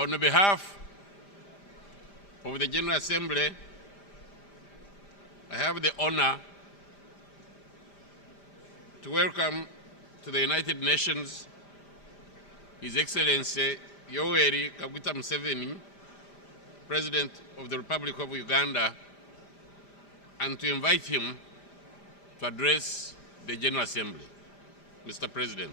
On behalf of the General Assembly, I have the honor to welcome to the United Nations His Excellency Yoweri Kaguta Museveni, President of the Republic of Uganda, and to invite him to address the General Assembly. Mr. President.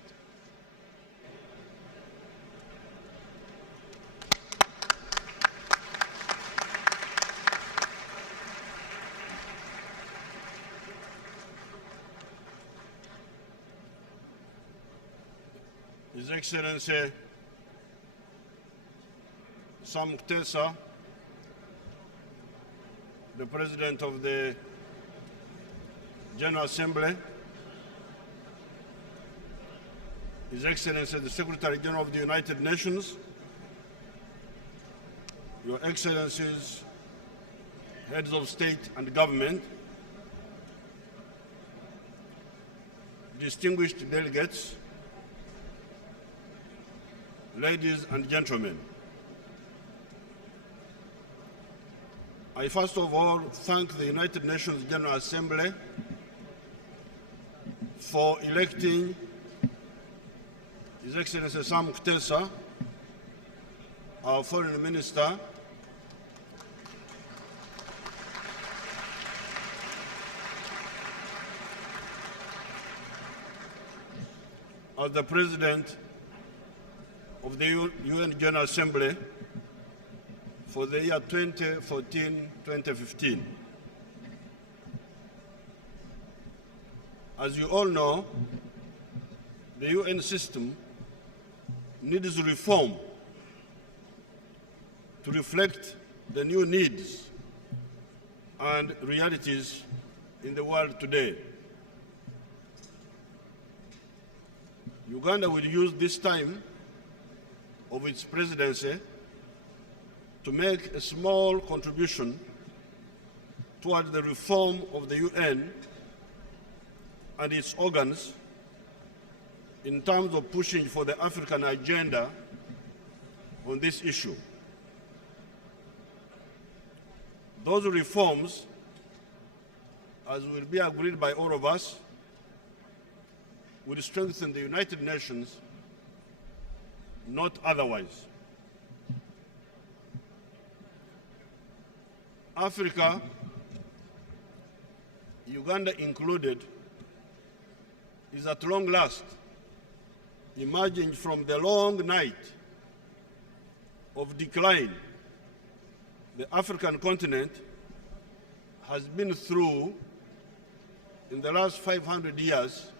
His Excellency Sam Kutesa, the President of the General Assembly, His Excellency the Secretary General of the United Nations, Your Excellencies, Heads of State and Government, distinguished delegates, ladies and gentlemen, I first of all thank the United Nations General Assembly for electing His Excellency Sam Kutesa, our Foreign Minister, as the President of the UN General Assembly for the year 2014-2015. As you all know, the UN system needs reform to reflect the new needs and realities in the world today. Uganda will use this time of its presidency to make a small contribution toward the reform of the UN and its organs in terms of pushing for the African agenda on this issue. Those reforms, as will be agreed by all of us, will strengthen the United Nations, not otherwise. Africa, Uganda included, is at long last emerging from the long night of decline the African continent has been through in the last 500 years,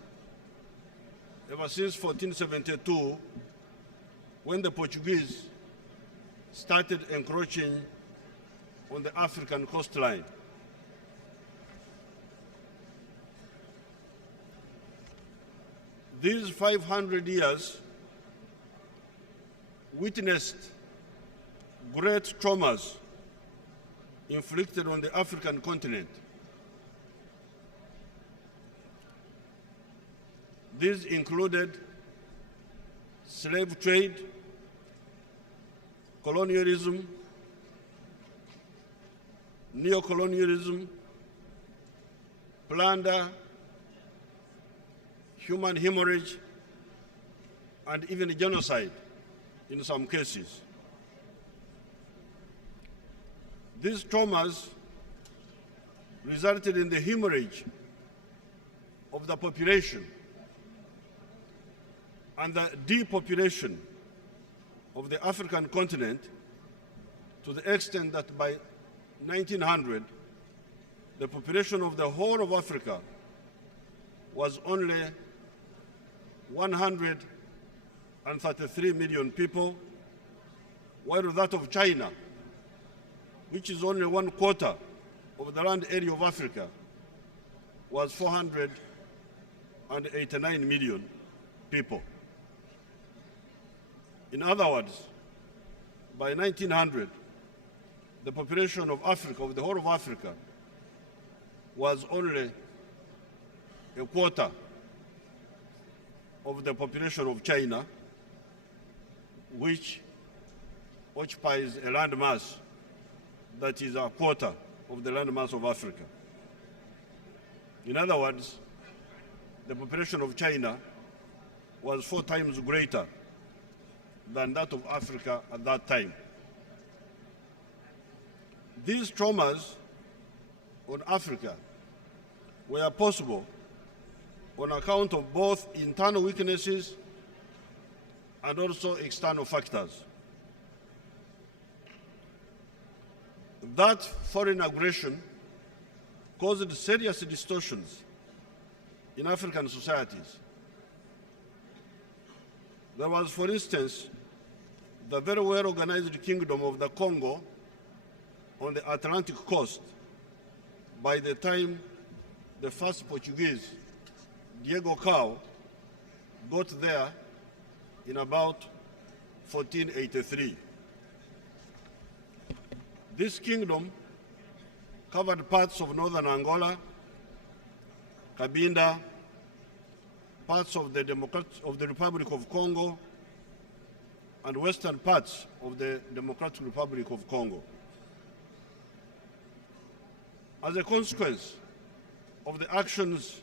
ever since 1472, when the Portuguese started encroaching on the African coastline. These 500 years witnessed great traumas inflicted on the African continent. These included slave trade, colonialism, neocolonialism, plunder, human hemorrhage, and even genocide in some cases. These traumas resulted in the hemorrhage of the population and the depopulation of the African continent to the extent that by 1900, the population of the whole of Africa was only 133 million people, while that of China, which is only 1/4 of the land area of Africa, was 489 million people. In other words, by 1900, the population of Africa, of the whole of Africa, was only 1/4 of the population of China, which occupies a landmass that is a quarter of the landmass of Africa. In other words, the population of China was 4 times greater than that of Africa at that time. These traumas on Africa were possible on account of both internal weaknesses and also external factors. That foreign aggression caused serious distortions in African societies. There was, for instance, the very well-organized kingdom of the Congo on the Atlantic coast by the time the first Portuguese, Diego Cao, got there in about 1483. This kingdom covered parts of northern Angola, Cabinda, parts of the Republic of Congo, and western parts of the Democratic Republic of Congo. As a consequence of the actions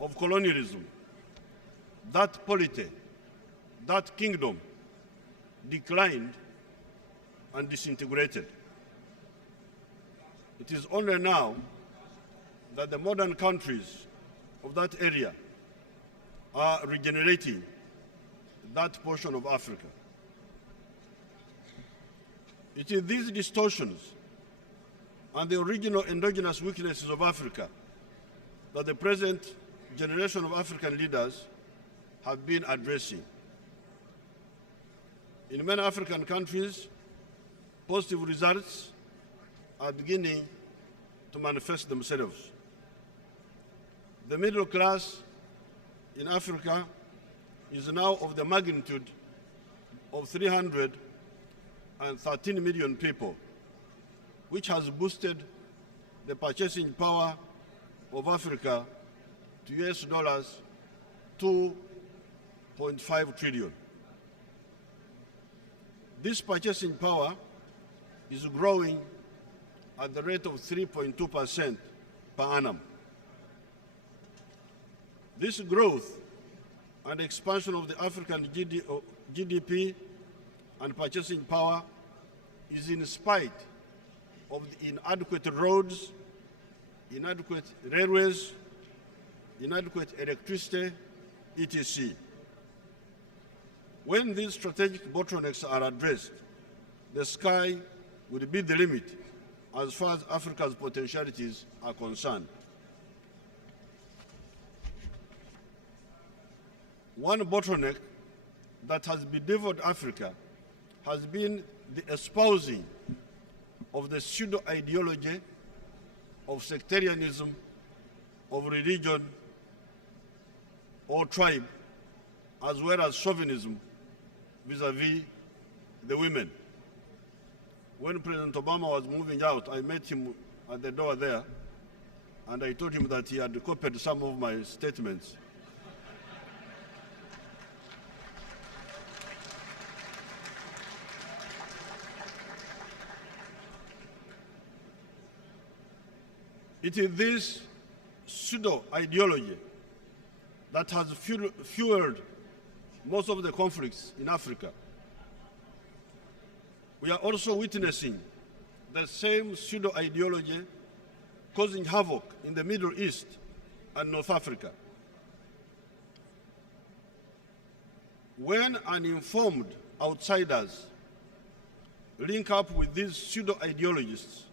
of colonialism, that polity, that kingdom declined and disintegrated. It is only now that the modern countries of that area are regenerating that portion of Africa. It is these distortions and the original endogenous weaknesses of Africa that the present generation of African leaders have been addressing. In many African countries, positive results are beginning to manifest themselves. The middle class in Africa is now of the magnitude of 313 million people, which has boosted the purchasing power of Africa to US dollars 2.5 trillion. This purchasing power is growing at the rate of 3.2% per annum. This growth and expansion of the African GDP and purchasing power is in spite of the inadequate roads, inadequate railways, inadequate electricity, etc. When these strategic bottlenecks are addressed, the sky will be the limit as far as Africa's potentialities are concerned. One bottleneck that has bedeviled Africa has been the espousing of the pseudo-ideology of sectarianism, of religion or tribe, as well as chauvinism vis-à-vis the women. When President Obama was moving out, I met him at the door there, and I told him that he had copied some of my statements. It is this pseudo-ideology that has fueled most of the conflicts in Africa. We are also witnessing the same pseudo-ideology causing havoc in the Middle East and North Africa. When uninformed outsiders link up with these pseudo-ideologists,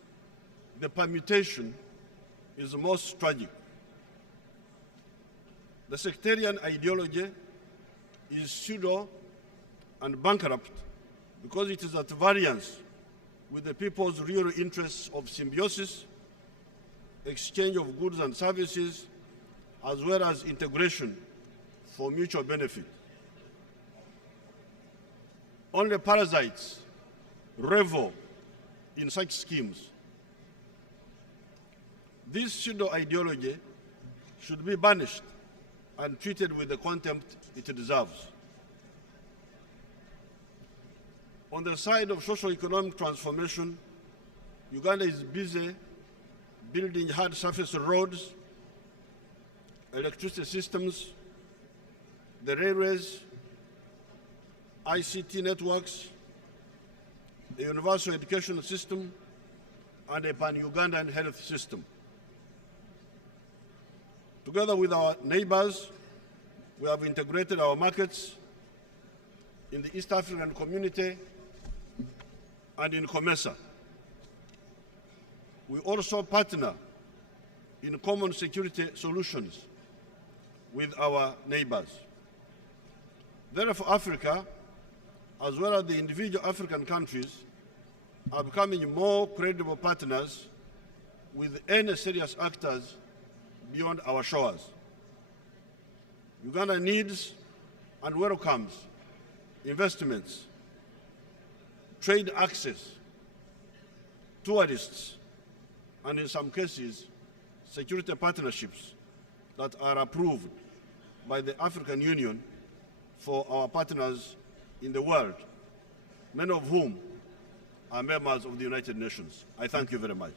the permutation is most tragic. The sectarian ideology is pseudo and bankrupt because it is at variance with the people's real interests of symbiosis, exchange of goods and services, as well as integration for mutual benefit. Only parasites revel in such schemes. This pseudo-ideology should be banished and treated with the contempt it deserves. On the side of socio-economic transformation, Uganda is busy building hard surface roads, electricity systems, the railways, ICT networks, a universal education system, and a pan-Ugandan health system. Together with our neighbors, we have integrated our markets in the East African community and in COMESA. We also partner in common security solutions with our neighbors. Therefore, Africa, as well as the individual African countries, are becoming more credible partners with any serious actors beyond our shores. Uganda needs and welcomes investments, trade access, tourists, and in some cases, security partnerships that are approved by the African Union for our partners in the world, many of whom are members of the United Nations. I thank you very much.